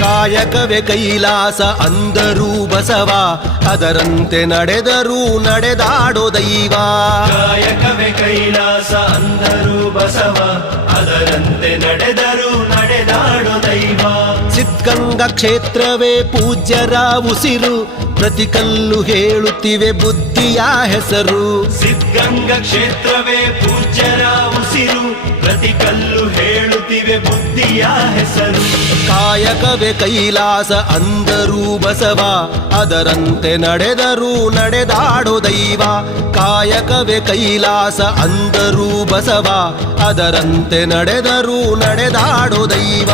ಕಾಯಕವೇ ಕೈಲಾಸ ಅಂದರೂ ಬಸವ, ಅದರಂತೆ ನಡೆದರೂ ನಡೆದಾಡೋ ದೈವ. ಕಾಯಕವೇ ಕೈಲಾಸ ಅಂದರೂ ಬಸವ, ಅದರಂತೆ ನಡೆದರೂ ನಡೆದಾಡೋ ದೈವ. ಸಿದ್ಧಗಂಗಾ ಕ್ಷೇತ್ರವೇ ಪೂಜ್ಯರ ಉಸಿರು, ಪ್ರತಿ ಕಲ್ಲು ಹೇಳುತ್ತಿವೆ ಬುದ್ಧಿಯ ಹೆಸರು. ಸಿದ್ಧಗಂಗಾ ಕ್ಷೇತ್ರವೇ ಪೂಜ್ಯರ ಉಸಿರು, ಪ್ರತಿ ಕಲ್ಲು ಹೇಳುತ್ತಿವೆ ಬುದ್ಧಿಯ ಹೆಸರು. ಕಾಯಕವೇ ಕೈಲಾಸ ಅಂದರೂ ಬಸವ, ಅದರಂತೆ ನಡೆದರೂ ನಡೆದಾಡೋ ದೈವ. ಕಾಯಕವೇ ಕೈಲಾಸ ಅಂದರೂ ಬಸವ, ಅದರಂತೆ ನಡೆದರೂ ನಡೆದಾಡೋ ದೈವ.